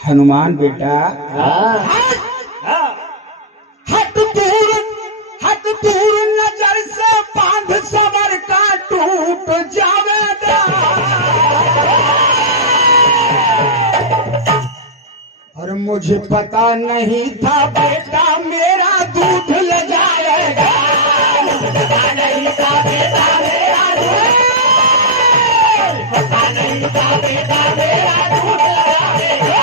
हनुमान बेटा हट दूर नजर से बांध सबर का टूट जावेगा। और मुझे पता नहीं था बेटा मेरा दूध ले जाएगा। पता नहीं था बेटा मेरा दूध, पता नहीं था बेटा मेरा दूध लगाएगा।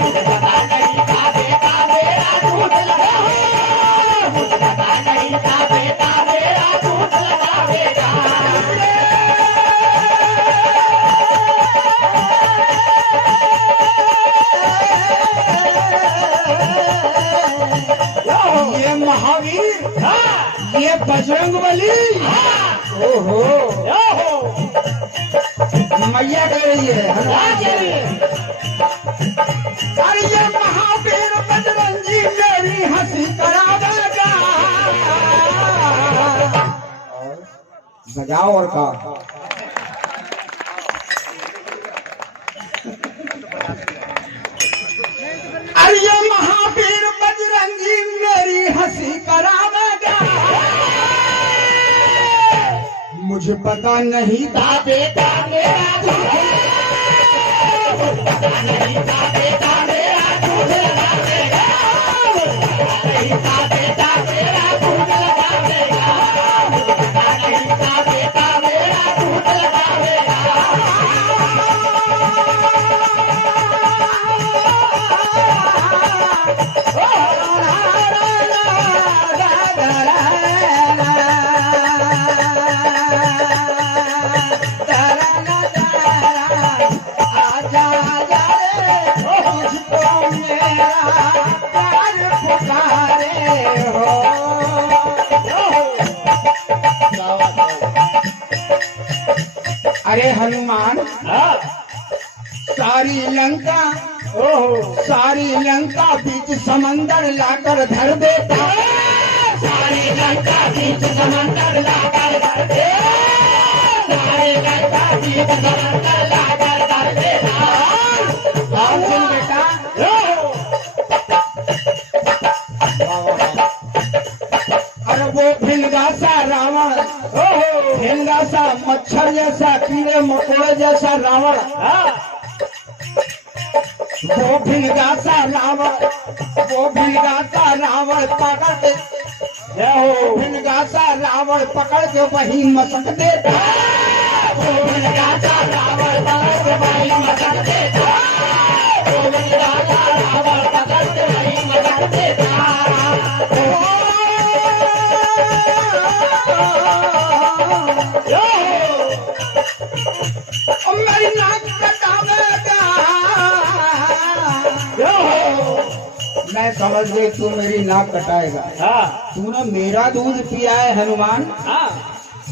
मुझे पता नहीं था बेटा मेरा दूध लगाएगा। मुझे पता नहीं था बेटा मेरा दूध लगाएगा। ये महावीर, ये बजरंगबली, ओहो मैया कह रही है, हनुमान कह रही है। अरे ये महावीर बजरंगी मेरी हंसी करावेगा। बजाओ और का अरे ये महावीर बजरंगी मेरी हंसी करावेगा। मुझे पता नहीं था बेटा मेरा दूध, पता नहीं था बेटा मेरा दूध लगावेगा। पता नहीं था बेटा मेरा दूध लगावेगा। पता नहीं था बेटा मेरा दूध लगावेगा। अरे हनुमान, सारी लंका, सारी लंका बीच समंदर लाकर धर देता। सारी लंका बीच समंदर लाकर धर दे। सारी लंका बीच समंदर लाकर धर देता। और सुन बेटा, अरे वो भिलगा सा रावण, भिलगा सा मच्छर जैसा, कीड़े मकोड़े जैसा रावण, वो भिलगा सा रावण, वो भिलगा सा रावण पकड़ के, भिलगा सा रावण पकड़ के वही मसक देता। वो भिलगा सा रावण पकड़ के वही मसक देता। वो भिलगा सा रावण पकड़ के वही मसक देता। मेरी नाक कटावेगा। मैं समझ गई तू मेरी नाक कटाएगा। तूने मेरा दूध पिया है हनुमान।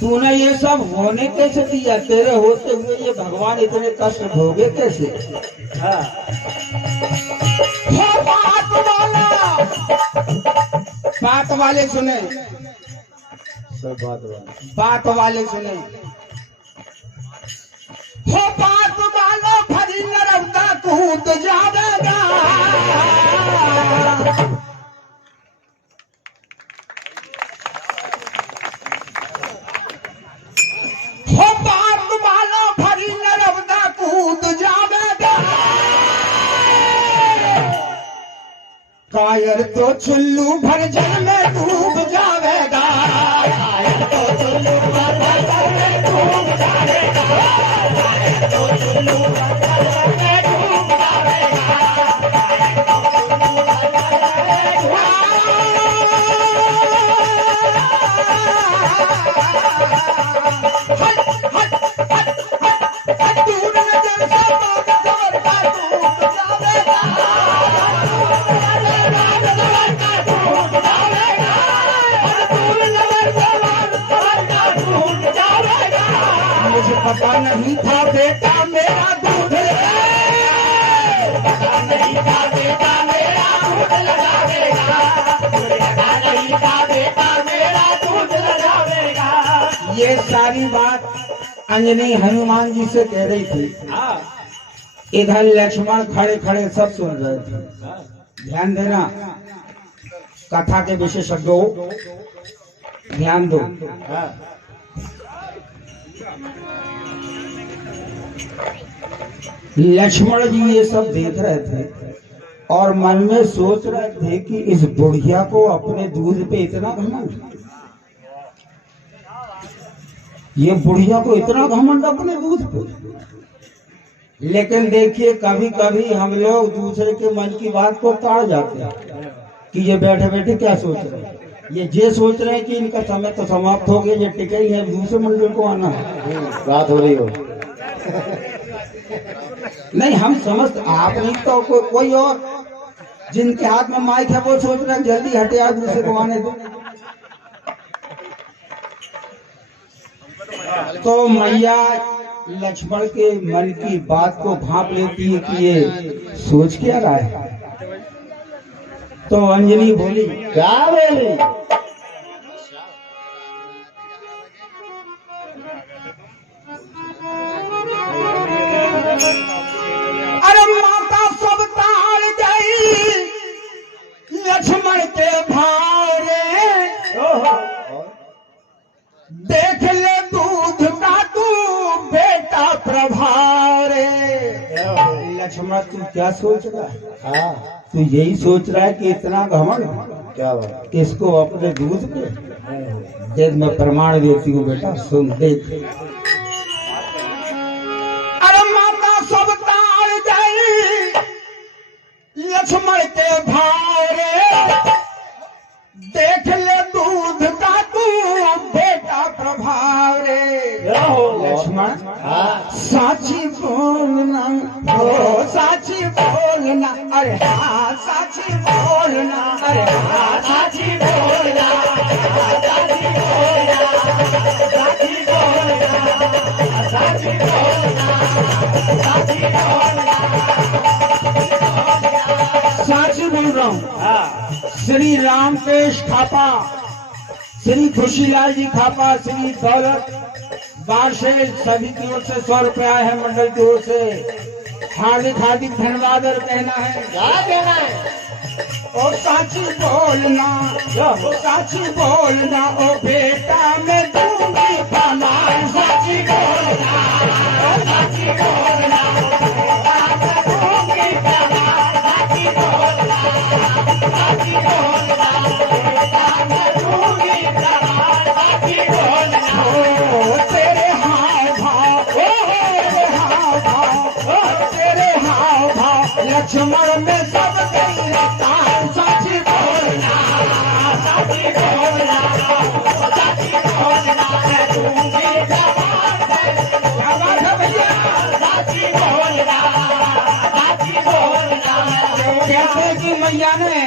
तूने ये सब होने कैसे दिया? तेरे होते हुए ये भगवान इतने कष्ट भोगे कैसे? बात वाले सुने, सब बात वाले सुने। हो बात वालो भरी नरवता कूद जावेगा। हो बात वालो भरी नरवता कूद जावेगा। कायर तो चुल्लू भर जल में डूब जावेगा। कायर तो चुल्लू भर जल में डूब जावेगा। कायर तो चुल्लू भर जल में डूब जावेगा। कायर तो चुल्लू भर जल में डूब जावेगा। दूर नजर से बात सबर का टूट जावेगा। दूर नजर से बात पता नहीं था बेटा मेरा दूध पता नहीं था बेटा मेरा दूध लगावेगा पता नहीं था बेटा मेरा दूध लगावेगा। ये सारी बात अंजनी हनुमान जी से कह रही थी। इधर लक्ष्मण खड़े खड़े सब सुन रहे थे। ध्यान देना, कथा के विशेषज्ञों ध्यान दो। लक्ष्मण जी ये सब देख रहे थे और मन में सोच रहे थे कि इस बुढ़िया को अपने दूध पे इतना घमंड, ये बुढ़िया को इतना घमंड अपने दूध पे। लेकिन देखिए कभी कभी हम लोग दूसरे के मन की बात को ताड़ जाते हैं कि ये बैठे बैठे क्या सोच रहे हैं। ये सोच रहे हैं कि इनका समय तो समाप्त हो गया, ये टिके ही है, दूसरे मंडल को आना है, रात हो रही हो। नहीं हम समझ, आप नहीं तो कोई और जिनके हाथ में माइक है वो सोच रहे हैं जल्दी हटे आप दूसरे को आने दो। तो मैया लक्ष्मण के मन की बात को भांप लेती है कि ये सोच क्या रहा है। तो अंजलि बोली, क्या बोली? अरे माता सब तार गई लक्ष्मण के भारे, देख ले दूध का तू बेटा प्रभारे। लक्ष्मण तू क्या सोच रहा है? तू यही सोच रहा है कि इतना घमंड क्या बात, इसको अपने दूध पे देख, मैं प्रमाण देती हूँ बेटा, सुन देख। अरे माता सब तार गई लक्ष्मण के भारे, देख ले दूध का तू बेटा प्रभारे। लक्ष्मण साची बोलना, ओ साची बोलना, अरे हाँ साची बोलना, अरे हाँ साची बोलना, साची बोलना, साची बोलना, साची बोलना, साची बोलना, साची बोल रहा हूँ। श्री रामकेश खापा, श्री खुशीलाल जी खापा, श्री दौलत बार से सभी की ओर से 100 रुपया है, मंडल की ओर से हार्दिक हार्दिक धन्यवाद। और कहना है, क्या कहना है? ओ साची बोलना, ओ साची बोलना, ओ बेटा मैं दूंगी फलान। साची बोलना, ओ साची बोलना, ओ बेटा मैं दूंगी फलान। साची बोलना, साची बोलना, बेटा मैं दूंगी फलान। साची बोलना, ओ तेरे हाव भाव, ओ तेरे हाव भाव, ओ तेरे हाव भाव लक्ष्मण में सब कहीं रहता है। साची बोलना, साची बोलना, साची बोलना, मैं दूंगी जवाब। क्या बात है भैया? साची बोलना, साची बोलना। कहते हैं कि मैया ने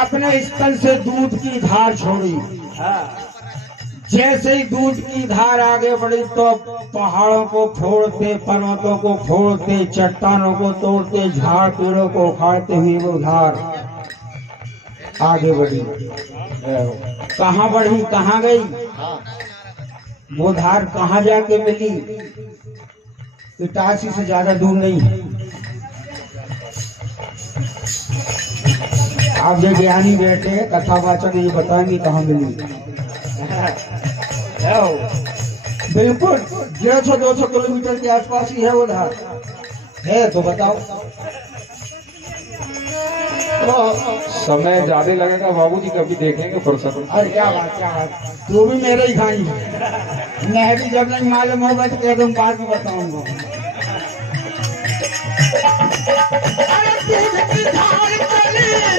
अपने स्थल से दूध की धार छोड़ी। जैसे ही दूध की धार आगे बढ़ी तो पहाड़ों को फोड़ते, पर्वतों को फोड़ते, चट्टानों को तोड़ते, झाड़ पेड़ों को उखाड़ते हुए वो धार आगे बढ़ी। कहाँ बढ़ी, कहाँ गई? वो धार कहाँ जाके मिली? इटारसी से ज्यादा दूर नहीं है। आप जो ज्ञानी बैठे हैं कथावाचक ये बताएंगे कहाँ मिली। बिल्कुल 150-200 किलोमीटर के आसपास ही है वो धार है। तो बताओ, समय ज्यादा लगेगा बाबूजी, कभी देखेंगे फुर्सत। अरे क्या बात, क्या बात, तू भी मेरे ही खाई है। मैं भी जब नहीं मालूम होगा तो कह दूँ, बाद में बताऊंगा।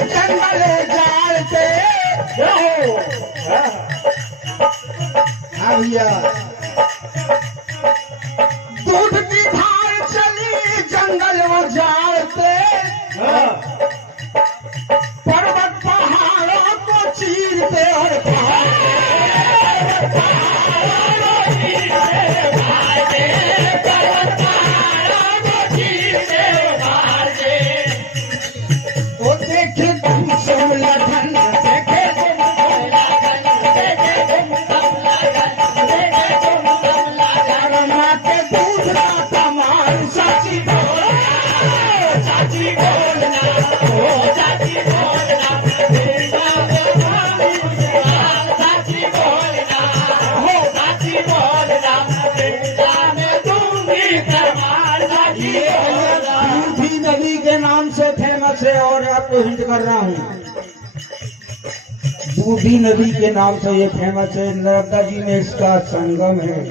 जंगल जाल से भैया दूध की धार चली जंगल वो जाल से, पर्वत पहाड़ों को चीरते और कर रहा हूँ। बूढ़ी नदी के नाम से ये फेमस है। नर्मदा जी में इसका संगम है।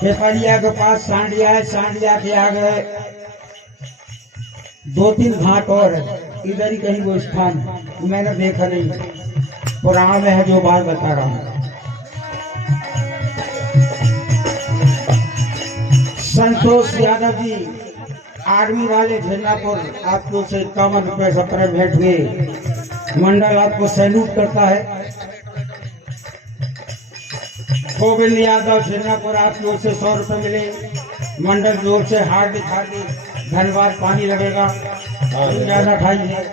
पेपरिया के पास सांडिया है, सांडिया के आगे 2-3 घाट और है। इधर ही कहीं वो स्थान है, मैंने देखा नहीं, पुराण में है जो बात बता रहा हूँ। संतोष यादव जी आर्मी वाले झेलापुर, आपको से 51 रुपए 17 भेंट हुए। मंडल आपको सैल्यूट करता है। गोविंद यादव झेलापुर, आपको से 100 रुपए मिले। मंडल जोर से हार्दिक हार्दिक धन्यवाद। पानी लगेगा, ज्यादा खाइए।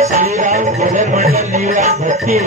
श्री राम भोले मंडल नीला भट्टी